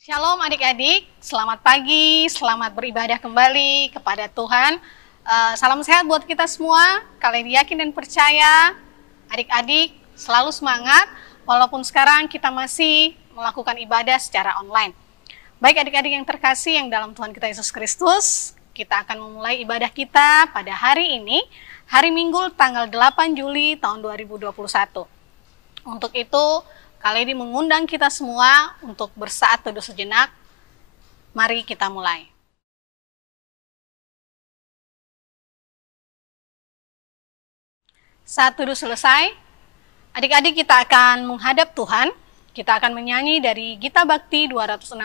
Shalom adik-adik, selamat pagi, selamat beribadah kembali kepada Tuhan. Salam sehat buat kita semua, kalian yakin dan percaya, adik-adik selalu semangat, walaupun sekarang kita masih melakukan ibadah secara online. Baik adik-adik yang terkasih yang dalam Tuhan kita Yesus Kristus, kita akan memulai ibadah kita pada hari ini, hari Minggu tanggal 8 Juli tahun 2021. Untuk itu, kali ini mengundang kita semua untuk bersaat teduh sejenak. Mari kita mulai. Saat teduh selesai, adik-adik kita akan menghadap Tuhan. Kita akan menyanyi dari Gita Bakti 260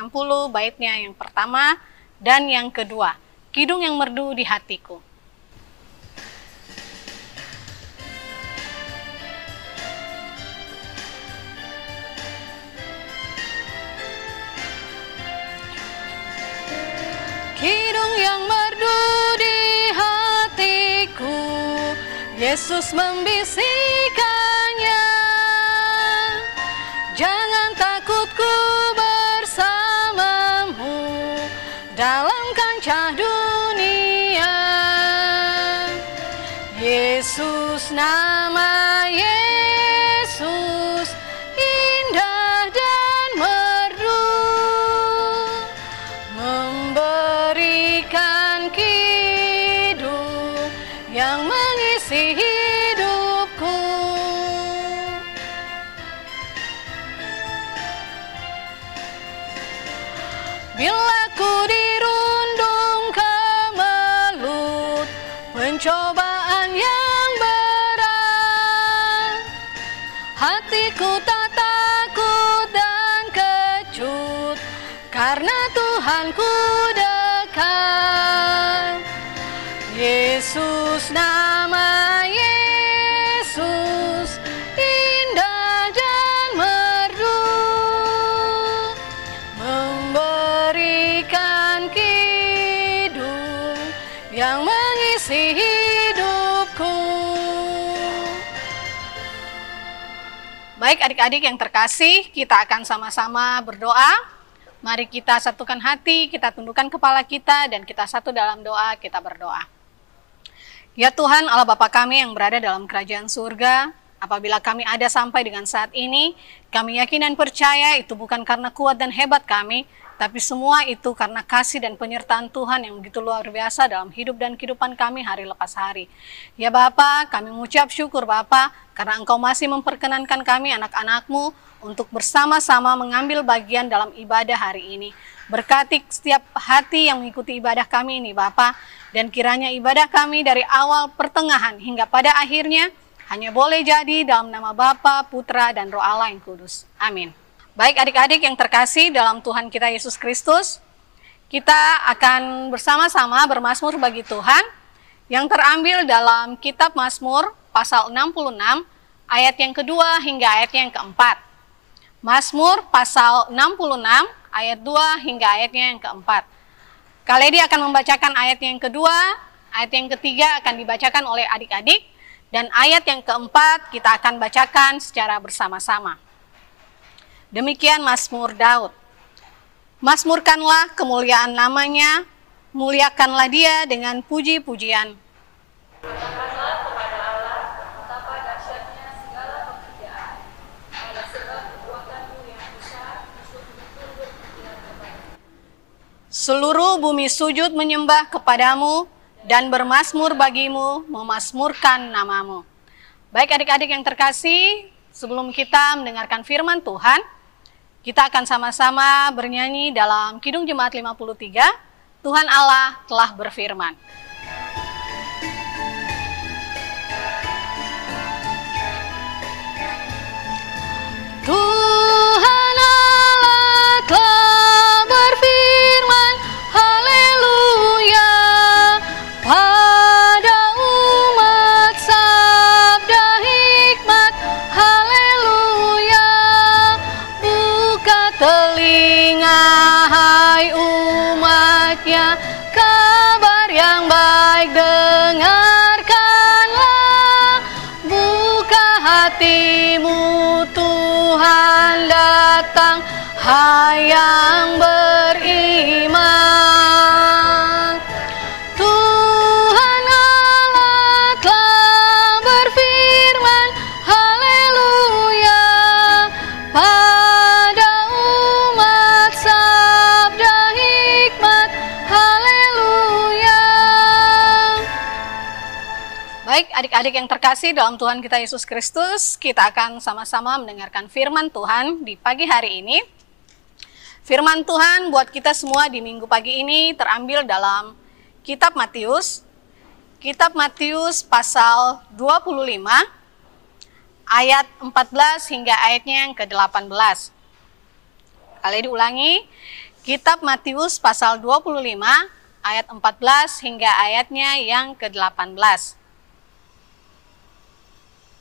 baitnya yang pertama dan yang kedua, Kidung yang Merdu di Hatiku. Kidung yang merdu di hatiku, Yesus membisikkannya. Jangan takut, ku bersamamu dalam kancah dunia. Yesus, nama Yesus indah dan merdu, memberikan kidung yang mengisi hidupku. Bila ku dirundung kemelut pencobaan yang berat, hatiku tak takut dan kecut, karena Tuhanku dekat. Yesus, nama Yesus indah dan merdu, memberikan kidung yang mengisi hidupku. Baik adik-adik yang terkasih, kita akan sama-sama berdoa. Mari kita satukan hati, kita tundukkan kepala kita, dan kita satu dalam doa, kita berdoa. Ya Tuhan, Allah Bapa kami yang berada dalam kerajaan surga, apabila kami ada sampai dengan saat ini, kami yakin dan percaya itu bukan karena kuat dan hebat kami, tapi semua itu karena kasih dan penyertaan Tuhan yang begitu luar biasa dalam hidup dan kehidupan kami hari lepas hari. Ya Bapa, kami mengucap syukur Bapa, karena Engkau masih memperkenankan kami anak-anak-Mu untuk bersama-sama mengambil bagian dalam ibadah hari ini. Berkati setiap hati yang mengikuti ibadah kami ini Bapa, dan kiranya ibadah kami dari awal, pertengahan, hingga pada akhirnya hanya boleh jadi dalam nama Bapa, Putra, dan Roh Allah yang kudus. Amin. Baik adik-adik yang terkasih dalam Tuhan kita Yesus Kristus, kita akan bersama-sama bermazmur bagi Tuhan yang terambil dalam kitab Mazmur pasal 66 ayat yang kedua hingga ayat yang keempat. Mazmur pasal 66 ayat 2 hingga ayatnya yang keempat. Kaledi akan membacakan ayat yang kedua, ayat yang ketiga akan dibacakan oleh adik-adik, dan ayat yang keempat kita akan bacakan secara bersama-sama. Demikian Mazmur Daud. Mazmurkanlah kemuliaan namanya, muliakanlah dia dengan puji-pujian. Seluruh bumi sujud menyembah kepadamu dan bermazmur bagimu, memazmurkan namamu. Baik adik-adik yang terkasih, sebelum kita mendengarkan firman Tuhan, kita akan sama-sama bernyanyi dalam Kidung Jemaat 53, Tuhan Allah telah berfirman. Tuhan Allah telah berfirman, haleluya, pada umat sabda hikmat, haleluya, buka telinga hai umatnya, kabar yang baik dengarkanlah, buka hatimu Tuhan datang, Hai yang beriman, Tuhan Allah telah berfirman, haleluya, pada umat sabda hikmat, haleluya. Baik adik-adik yang terkasih dalam Tuhan kita Yesus Kristus, kita akan sama-sama mendengarkan firman Tuhan di pagi hari ini. Firman Tuhan buat kita semua di minggu pagi ini terambil dalam kitab Matius. Kitab Matius pasal 25 ayat 14 hingga ayatnya yang ke-18. Kali diulangi, kitab Matius pasal 25 ayat 14 hingga ayatnya yang ke-18.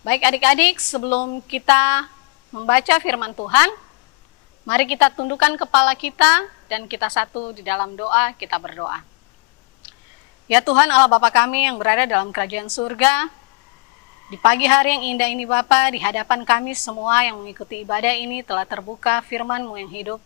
Baik adik-adik, sebelum kita membaca firman Tuhan, mari kita tundukkan kepala kita dan kita satu di dalam doa, kita berdoa. Ya Tuhan Allah Bapa kami yang berada dalam kerajaan surga, di pagi hari yang indah ini Bapa, di hadapan kami semua yang mengikuti ibadah ini telah terbuka firman-Mu yang hidup.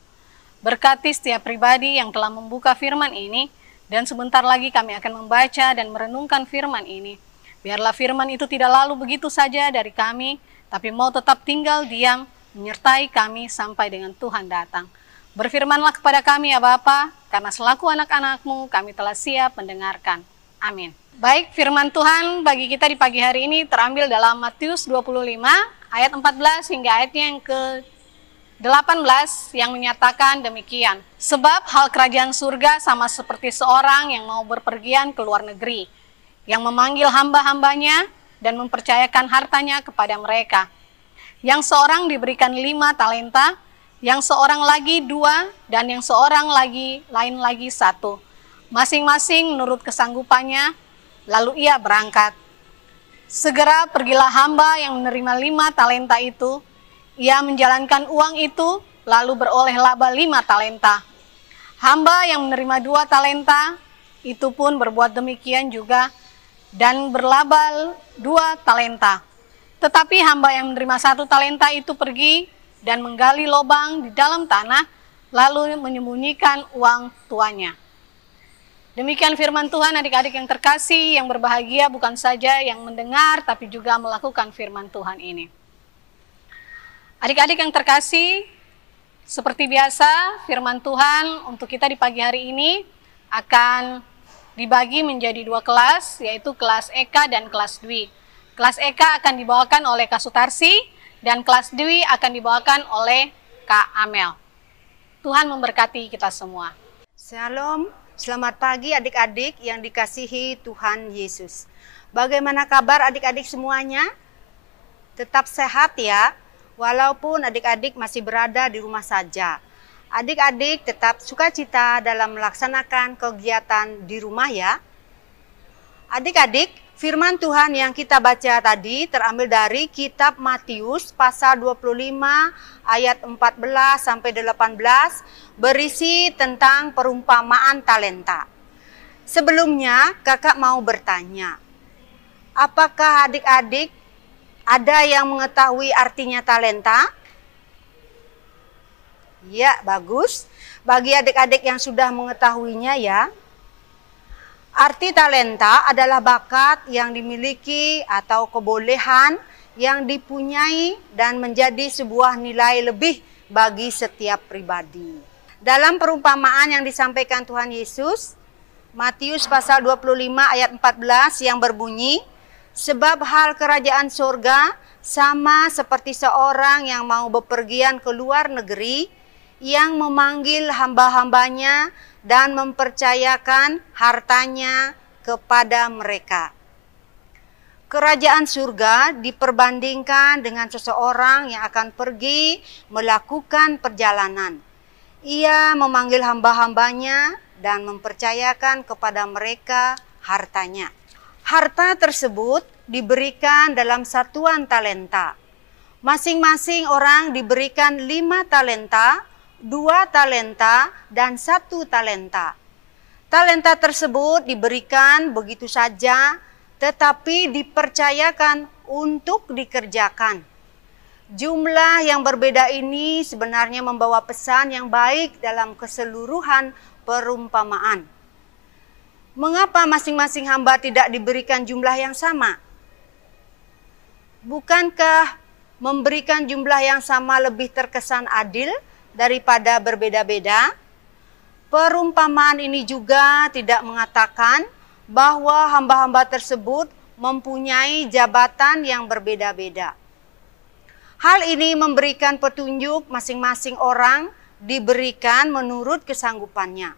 Berkati setiap pribadi yang telah membuka firman ini, dan sebentar lagi kami akan membaca dan merenungkan firman ini. Biarlah firman itu tidak lalu begitu saja dari kami, tapi mau tetap tinggal diam, menyertai kami sampai dengan Tuhan datang. Berfirmanlah kepada kami ya Bapa, karena selaku anak-anak-Mu kami telah siap mendengarkan. Amin. Baik, firman Tuhan bagi kita di pagi hari ini terambil dalam Matius 25 ayat 14 hingga ayatnya yang ke-18 yang menyatakan demikian. Sebab hal kerajaan surga sama seperti seorang yang mau berpergian ke luar negeri, yang memanggil hamba-hambanya dan mempercayakan hartanya kepada mereka. Yang seorang diberikan 5 talenta, yang seorang lagi 2, dan yang seorang lain lagi 1. Masing-masing menurut kesanggupannya, lalu ia berangkat. Segera pergilah hamba yang menerima 5 talenta itu, ia menjalankan uang itu, lalu beroleh laba 5 talenta. Hamba yang menerima 2 talenta, itu pun berbuat demikian juga, dan berlaba 2 talenta. Tetapi hamba yang menerima 1 talenta itu pergi dan menggali lubang di dalam tanah, lalu menyembunyikan uang tuannya. Demikian firman Tuhan adik-adik yang terkasih, yang berbahagia bukan saja yang mendengar, tapi juga melakukan firman Tuhan ini. Adik-adik yang terkasih, seperti biasa firman Tuhan untuk kita di pagi hari ini akan dibagi menjadi 2 kelas, yaitu kelas Eka dan kelas Dwi. Kelas Eka akan dibawakan oleh Kak Sutarsi, dan kelas Dwi akan dibawakan oleh Kak Amel. Tuhan memberkati kita semua. Shalom, selamat pagi adik-adik yang dikasihi Tuhan Yesus. Bagaimana kabar adik-adik semuanya? Tetap sehat ya, walaupun adik-adik masih berada di rumah saja. Adik-adik tetap sukacita dalam melaksanakan kegiatan di rumah ya. Adik-adik, firman Tuhan yang kita baca tadi terambil dari kitab Matius pasal 25 ayat 14 sampai 18 berisi tentang perumpamaan talenta. Sebelumnya kakak mau bertanya, apakah adik-adik ada yang mengetahui artinya talenta? Ya, bagus. Bagi adik-adik yang sudah mengetahuinya ya. Arti talenta adalah bakat yang dimiliki atau kebolehan yang dipunyai dan menjadi sebuah nilai lebih bagi setiap pribadi. Dalam perumpamaan yang disampaikan Tuhan Yesus, Matius pasal 25 ayat 14 yang berbunyi, sebab hal kerajaan surga sama seperti seorang yang mau bepergian ke luar negeri, yang memanggil hamba-hambanya dan mempercayakan hartanya kepada mereka. Kerajaan surga diperbandingkan dengan seseorang yang akan pergi melakukan perjalanan. Ia memanggil hamba-hambanya dan mempercayakan kepada mereka hartanya. Harta tersebut diberikan dalam satuan talenta. Masing-masing orang diberikan 5 talenta, 2 talenta, dan 1 talenta. Talenta tersebut diberikan begitu saja, tetapi dipercayakan untuk dikerjakan. Jumlah yang berbeda ini sebenarnya membawa pesan yang baik dalam keseluruhan perumpamaan. Mengapa masing-masing hamba tidak diberikan jumlah yang sama? Bukankah memberikan jumlah yang sama lebih terkesan adil daripada berbeda-beda? Perumpamaan ini juga tidak mengatakan bahwa hamba-hamba tersebut mempunyai jabatan yang berbeda-beda. Hal ini memberikan petunjuk masing-masing orang diberikan menurut kesanggupannya.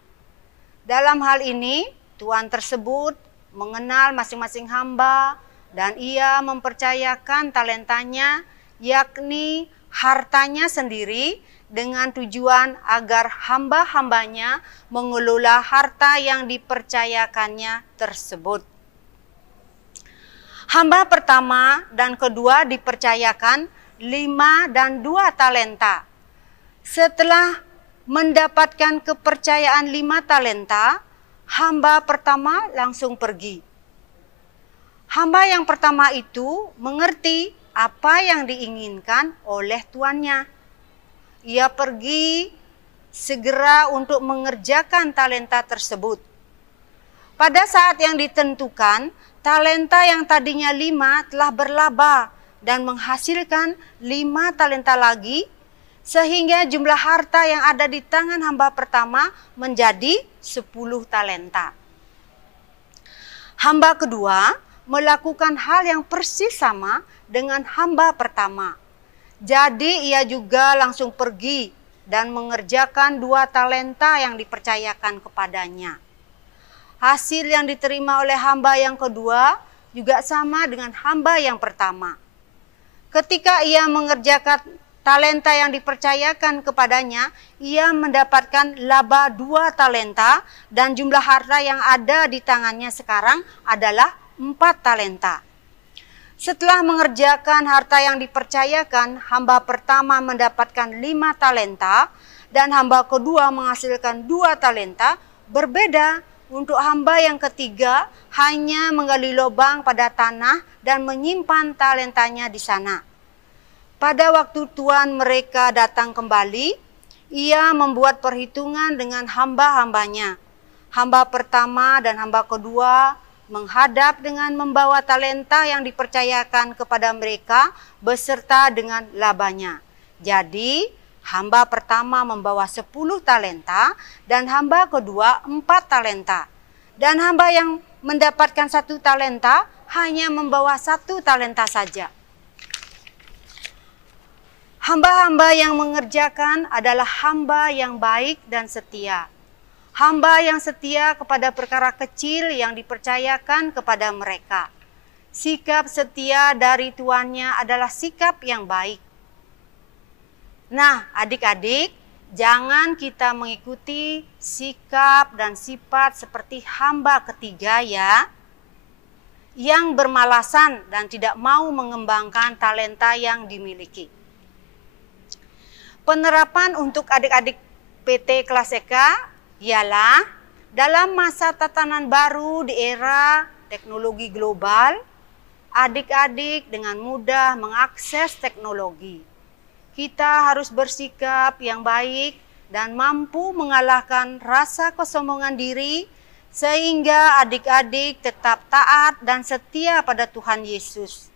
Dalam hal ini, Tuan tersebut mengenal masing-masing hamba dan ia mempercayakan talentanya, yakni hartanya sendiri, dengan tujuan agar hamba-hambanya mengelola harta yang dipercayakannya tersebut. Hamba pertama dan kedua dipercayakan 5 dan 2 talenta. Setelah mendapatkan kepercayaan 5 talenta, hamba pertama langsung pergi. Hamba yang pertama itu mengerti apa yang diinginkan oleh tuannya. Ia pergi segera untuk mengerjakan talenta tersebut. Pada saat yang ditentukan, talenta yang tadinya 5 telah berlaba dan menghasilkan 5 talenta lagi, sehingga jumlah harta yang ada di tangan hamba pertama menjadi 10 talenta. Hamba kedua melakukan hal yang persis sama dengan hamba pertama. Jadi ia juga langsung pergi dan mengerjakan 2 talenta yang dipercayakan kepadanya. Hasil yang diterima oleh hamba yang kedua juga sama dengan hamba yang pertama. Ketika ia mengerjakan talenta yang dipercayakan kepadanya, ia mendapatkan laba 2 talenta dan jumlah harta yang ada di tangannya sekarang adalah 4 talenta. Setelah mengerjakan harta yang dipercayakan, hamba pertama mendapatkan 5 talenta dan hamba kedua menghasilkan 2 talenta. Berbeda, untuk hamba yang ketiga hanya menggali lubang pada tanah dan menyimpan talentanya di sana. Pada waktu tuan mereka datang kembali, ia membuat perhitungan dengan hamba-hambanya. Hamba pertama dan hamba kedua menghadap dengan membawa talenta yang dipercayakan kepada mereka beserta dengan labanya. Jadi, hamba pertama membawa 10 talenta dan hamba kedua 4 talenta. Dan hamba yang mendapatkan 1 talenta hanya membawa 1 talenta saja. Hamba-hamba yang mengerjakan adalah hamba yang baik dan setia. Hamba yang setia kepada perkara kecil yang dipercayakan kepada mereka. Sikap setia dari tuannya adalah sikap yang baik. Nah, adik-adik, jangan kita mengikuti sikap dan sifat seperti hamba ketiga ya, yang bermalasan dan tidak mau mengembangkan talenta yang dimiliki. Penerapan untuk adik-adik PT Kelas EK ialah dalam masa tatanan baru di era teknologi global, adik-adik dengan mudah mengakses teknologi. Kita harus bersikap yang baik dan mampu mengalahkan rasa kesombongan diri sehingga adik-adik tetap taat dan setia pada Tuhan Yesus.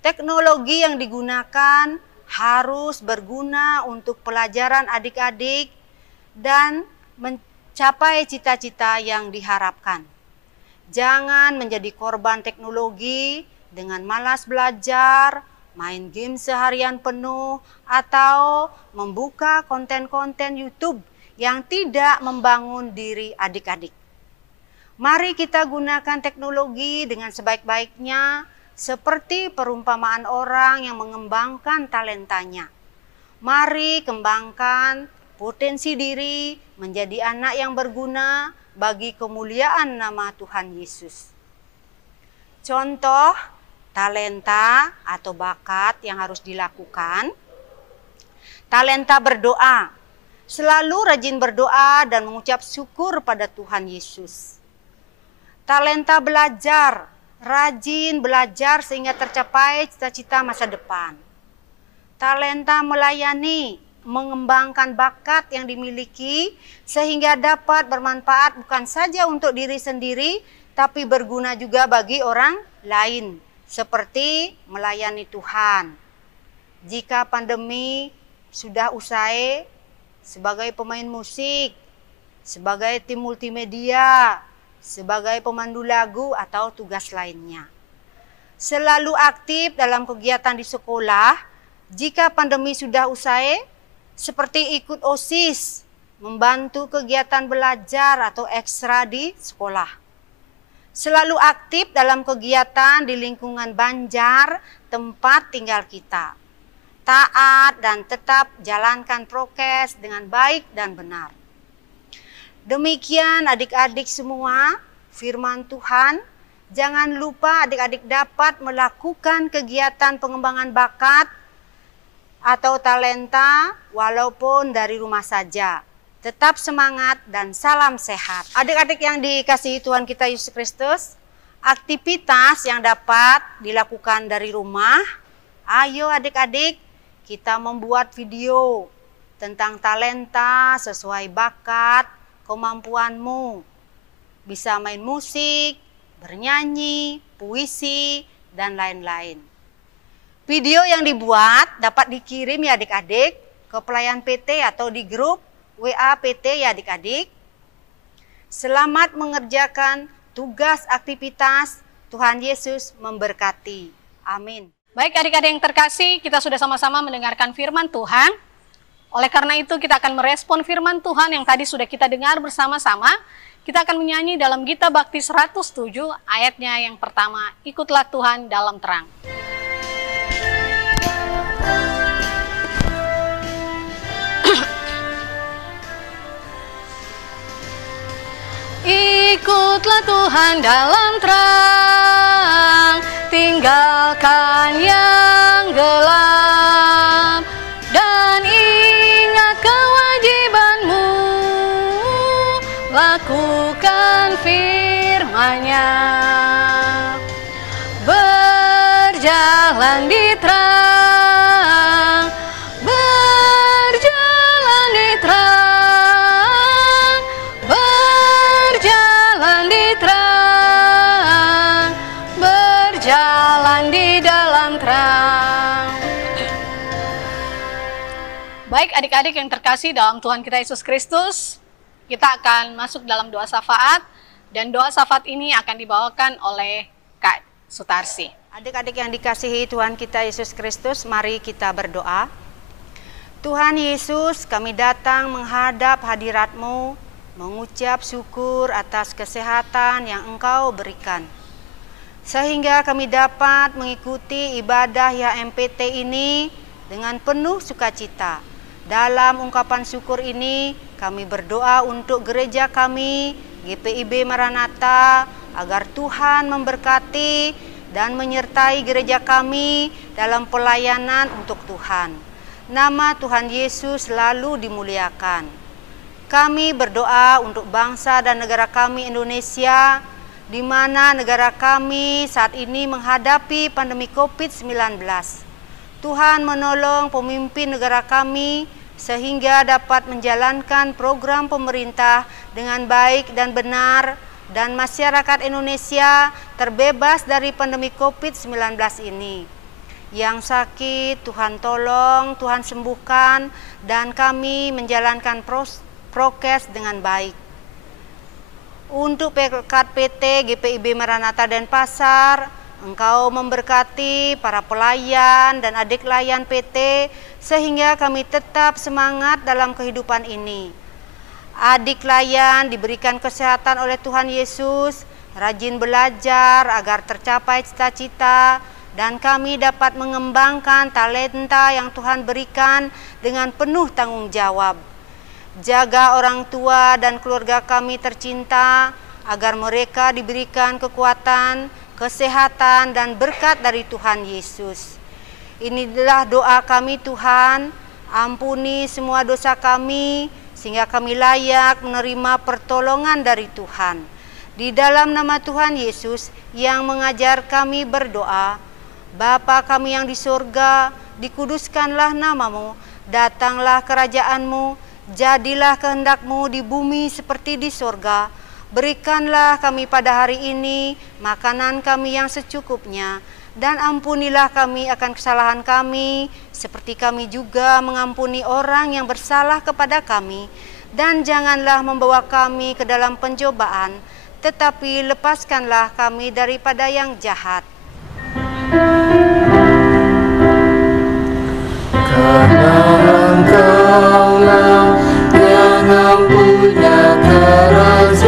Teknologi yang digunakan harus berguna untuk pelajaran adik-adik dan mencapai cita-cita yang diharapkan. Jangan menjadi korban teknologi dengan malas belajar, main game seharian penuh, atau membuka konten-konten YouTube yang tidak membangun diri adik-adik. Mari kita gunakan teknologi dengan sebaik-baiknya, seperti perumpamaan orang yang mengembangkan talentanya. Mari kembangkan potensi diri menjadi anak yang berguna bagi kemuliaan nama Tuhan Yesus. Contoh talenta atau bakat yang harus dilakukan. Talenta berdoa. Selalu rajin berdoa dan mengucap syukur pada Tuhan Yesus. Talenta belajar. Rajin belajar sehingga tercapai cita-cita masa depan. talenta melayani, mengembangkan bakat yang dimiliki sehingga dapat bermanfaat bukan saja untuk diri sendiri tapi berguna juga bagi orang lain, seperti melayani Tuhan. Jika pandemi sudah usai, sebagai pemain musik, sebagai tim multimedia, sebagai pemandu lagu atau tugas lainnya. Selalu aktif dalam kegiatan di sekolah. Jika pandemi sudah usai, seperti ikut OSIS, membantu kegiatan belajar atau ekstra di sekolah. Selalu aktif dalam kegiatan di lingkungan Banjar, tempat tinggal kita. Taat dan tetap jalankan prokes dengan baik dan benar. Demikian adik-adik semua, firman Tuhan. Jangan lupa adik-adik dapat melakukan kegiatan pengembangan bakat atau talenta walaupun dari rumah saja. Tetap semangat dan salam sehat. Adik-adik yang dikasihi Tuhan kita Yesus Kristus, aktivitas yang dapat dilakukan dari rumah. Ayo adik-adik, kita membuat video tentang talenta sesuai bakat, kemampuanmu. Bisa main musik, bernyanyi, puisi, dan lain-lain. Video yang dibuat dapat dikirim ya adik-adik ke pelayan PT atau di grup WA PT ya adik-adik. Selamat mengerjakan tugas aktivitas. Tuhan Yesus memberkati. Amin. Baik adik-adik yang terkasih, kita sudah sama-sama mendengarkan firman Tuhan. Oleh karena itu kita akan merespon firman Tuhan yang tadi sudah kita dengar bersama-sama. Kita akan menyanyi dalam Gita Bakti 107 ayatnya yang pertama, ikutlah Tuhan dalam terang. Ikutlah Tuhan dalam terang, tinggalkan yang gelap, dan ingat kewajibanmu, lakukan firman-Nya. Berjalan di terang, berjalan di terang, berjalan di terang, berjalan di dalam terang. Baik adik-adik yang terkasih dalam Tuhan kita Yesus Kristus, kita akan masuk dalam doa syafaat, dan doa syafaat ini akan dibawakan oleh Kak Sutarsi. Adik-adik yang dikasihi Tuhan kita Yesus Kristus, mari kita berdoa. Tuhan Yesus, kami datang menghadap hadirat-Mu, mengucap syukur atas kesehatan yang Engkau berikan. Sehingga kami dapat mengikuti ibadah YMPT ini dengan penuh sukacita. Dalam ungkapan syukur ini, kami berdoa untuk gereja kami, GPIB Maranatha, agar Tuhan memberkati dan menyertai gereja kami dalam pelayanan untuk Tuhan. Nama Tuhan Yesus selalu dimuliakan. Kami berdoa untuk bangsa dan negara kami Indonesia, di mana negara kami saat ini menghadapi pandemi COVID-19. Tuhan menolong pemimpin negara kami sehingga dapat menjalankan program pemerintah dengan baik dan benar, dan masyarakat Indonesia terbebas dari pandemi COVID-19 ini. Yang sakit Tuhan tolong, Tuhan sembuhkan, dan kami menjalankan prokes dengan baik. Untuk pekat PT GPIB Maranatha Denpasar, Engkau memberkati para pelayan dan adik layan PT sehingga kami tetap semangat dalam kehidupan ini. Adik layan diberikan kesehatan oleh Tuhan Yesus, rajin belajar agar tercapai cita-cita, dan kami dapat mengembangkan talenta yang Tuhan berikan dengan penuh tanggung jawab. Jaga orang tua dan keluarga kami tercinta, agar mereka diberikan kekuatan, kesehatan, dan berkat dari Tuhan Yesus. Inilah doa kami Tuhan, ampuni semua dosa kami, sehingga kami layak menerima pertolongan dari Tuhan. Di dalam nama Tuhan Yesus yang mengajar kami berdoa, Bapa kami yang di surga, dikuduskanlah namamu, datanglah kerajaanmu, jadilah kehendakmu di bumi seperti di sorga. Berikanlah kami pada hari ini makanan kami yang secukupnya, dan ampunilah kami akan kesalahan kami, seperti kami juga mengampuni orang yang bersalah kepada kami. Dan janganlah membawa kami ke dalam pencobaan, tetapi lepaskanlah kami daripada yang jahat. Karena Engkaulah yang mempunyai kerajaan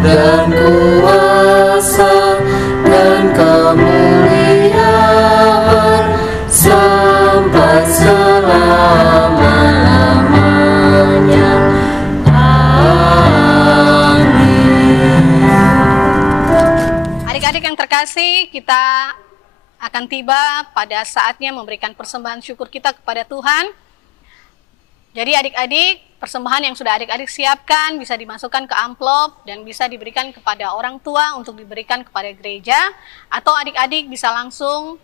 dan kuasa dan kemuliaan sampai selama-lamanya. Amin. Adik-adik yang terkasih, kita akan tiba pada saatnya memberikan persembahan syukur kita kepada Tuhan. Jadi adik-adik, persembahan yang sudah adik-adik siapkan bisa dimasukkan ke amplop dan bisa diberikan kepada orang tua untuk diberikan kepada gereja, atau adik-adik bisa langsung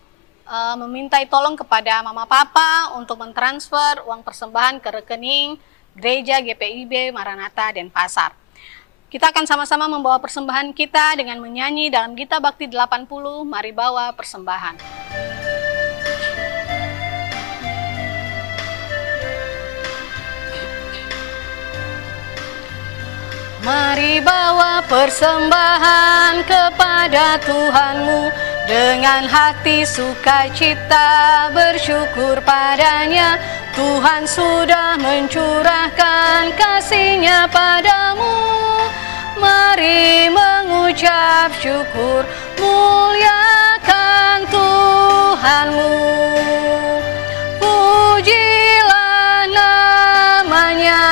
memintai tolong kepada mama papa untuk mentransfer uang persembahan ke rekening gereja GPIB Maranatha Denpasar. Kita akan sama-sama membawa persembahan kita dengan menyanyi dalam Gita Bakti 80, mari bawa persembahan. Mari bawa persembahan kepada Tuhanmu, dengan hati sukacita bersyukur padanya. Tuhan sudah mencurahkan kasih-Nya padamu. Mari mengucap syukur, muliakan Tuhanmu. Pujilah namanya,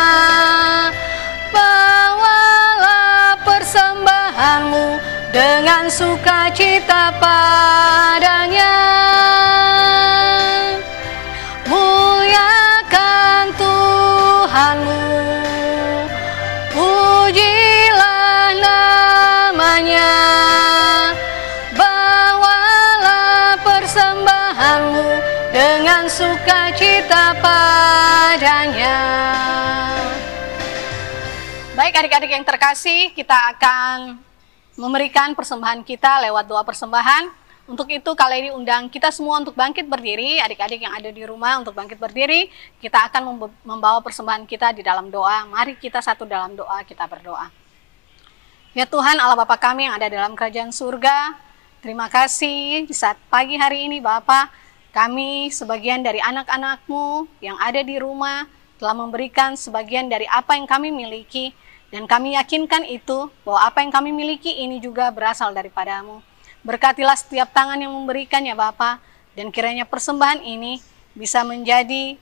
bawalah persembahanmu dengan sukacita padanya. Muliakan Tuhanmu, pujilah namanya, bawalah persembahanmu dengan sukacita padanya. Baik adik-adik yang terkasih, kita akan memberikan persembahan kita lewat doa persembahan. Untuk itu kali ini undang kita semua untuk bangkit berdiri, adik-adik yang ada di rumah untuk bangkit berdiri. Kita akan membawa persembahan kita di dalam doa. Mari kita satu dalam doa, kita berdoa. Ya Tuhan Allah Bapa kami yang ada dalam kerajaan surga, terima kasih di saat pagi hari ini Bapa, kami sebagian dari anak-anak-Mu yang ada di rumah telah memberikan sebagian dari apa yang kami miliki. Dan kami yakinkan itu bahwa apa yang kami miliki ini juga berasal daripada-Mu. Berkatilah setiap tangan yang memberikan ya Bapa, dan kiranya persembahan ini bisa menjadi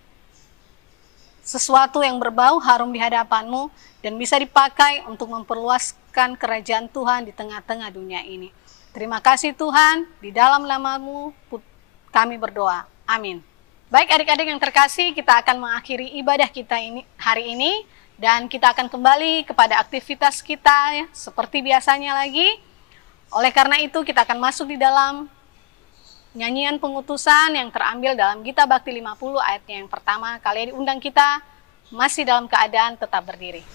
sesuatu yang berbau harum di hadapan-Mu dan bisa dipakai untuk memperluaskan kerajaan Tuhan di tengah-tengah dunia ini. Terima kasih Tuhan, di dalam nama-Mu kami berdoa. Amin. Baik adik-adik yang terkasih, kita akan mengakhiri ibadah kita hari ini dan kita akan kembali kepada aktivitas kita ya, seperti biasanya lagi. Oleh karena itu kita akan masuk di dalam nyanyian pengutusan yang terambil dalam Gita Bakti 50 ayatnya yang pertama. Kali ini undang kita masih dalam keadaan tetap berdiri.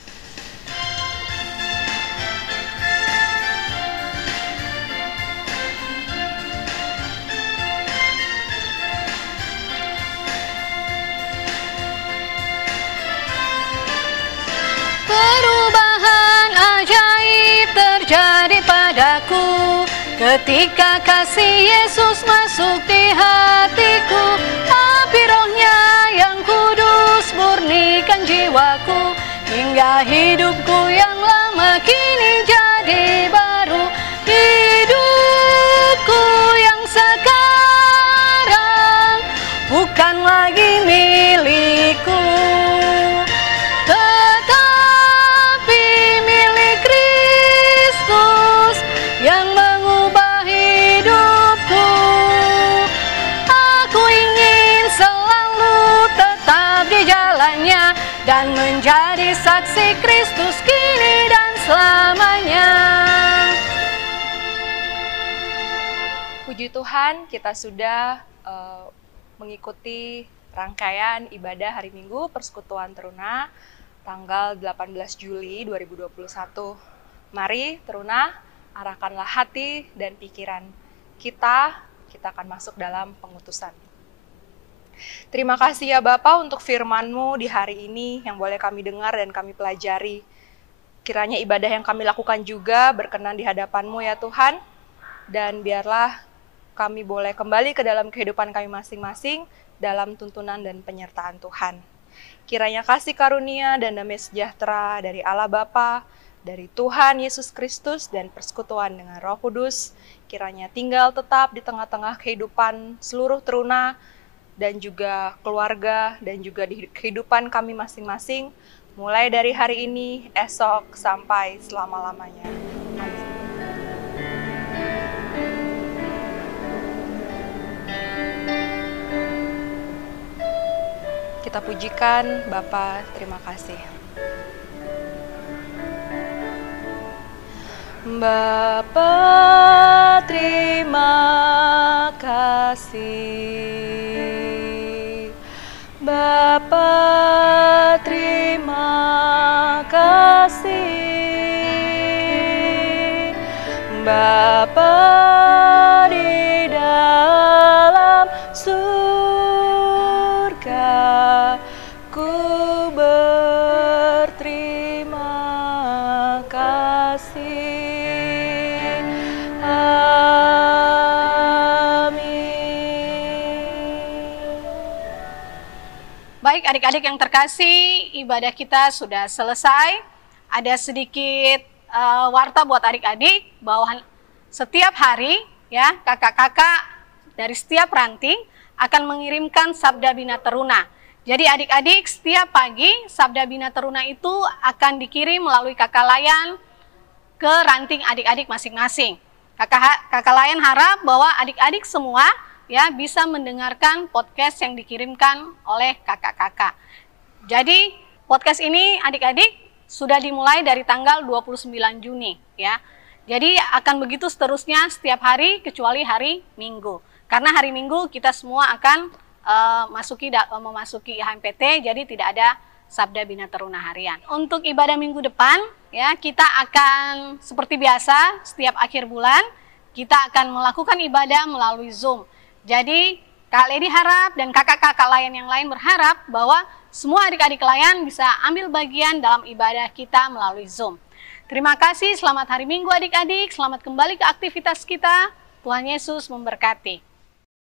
Perubahan ajaib terjadi padaku ketika kasih Yesus masuk di hatiku. Api Roh-Nya yang kudus murnikan jiwaku, hingga hidupku yang lama kini jadi baru. Hidupku yang sekarang bukan lagi milikku, tetapi milik Kristus yang mengubah hidupku. Aku ingin selalu tetap di jalannya dan menjadi saksi Kristus kini dan selamanya. Puji Tuhan, kita sudah mengikuti rangkaian ibadah hari Minggu Persekutuan Teruna tanggal 18 Juli 2021. Mari Teruna, arahkanlah hati dan pikiran kita akan masuk dalam pengutusan. Terima kasih ya Bapa untuk firman-Mu di hari ini yang boleh kami dengar dan kami pelajari. Kiranya ibadah yang kami lakukan juga berkenan di hadapan-Mu ya Tuhan. Dan biarlah kami boleh kembali ke dalam kehidupan kami masing-masing dalam tuntunan dan penyertaan Tuhan. Kiranya kasih karunia dan damai sejahtera dari Allah Bapa, dari Tuhan Yesus Kristus dan persekutuan dengan Roh Kudus, kiranya tinggal tetap di tengah-tengah kehidupan seluruh Teruna, dan juga keluarga, dan juga di kehidupan kami masing-masing, mulai dari hari ini, esok, sampai selama-lamanya. Amin. Kita pujikan Bapa, terima kasih. Bapa, terima kasih. Bapa, terima kasih. Bapa di dalam surga, ku berterima kasih. Baik adik-adik yang terkasih, ibadah kita sudah selesai. Ada sedikit warta buat adik-adik bahwa setiap hari ya kakak-kakak dari setiap ranting akan mengirimkan Sabda Bina Teruna. Jadi adik-adik setiap pagi Sabda Bina Teruna itu akan dikirim melalui kakak layan ke ranting adik-adik masing-masing. Kakak layan harap bahwa adik-adik semua ya bisa mendengarkan podcast yang dikirimkan oleh kakak-kakak. Jadi podcast ini adik-adik sudah dimulai dari tanggal 29 Juni ya. Jadi akan begitu seterusnya setiap hari kecuali hari Minggu. Karena hari Minggu kita semua akan memasuki HMPT, jadi tidak ada Sabda Bina Teruna harian. Untuk ibadah minggu depan ya kita akan seperti biasa setiap akhir bulan kita akan melakukan ibadah melalui Zoom. Jadi Kak Lady harap dan kakak-kakak layan yang lain berharap bahwa semua adik-adik layan bisa ambil bagian dalam ibadah kita melalui Zoom. Terima kasih, selamat hari Minggu adik-adik, selamat kembali ke aktivitas kita. Tuhan Yesus memberkati.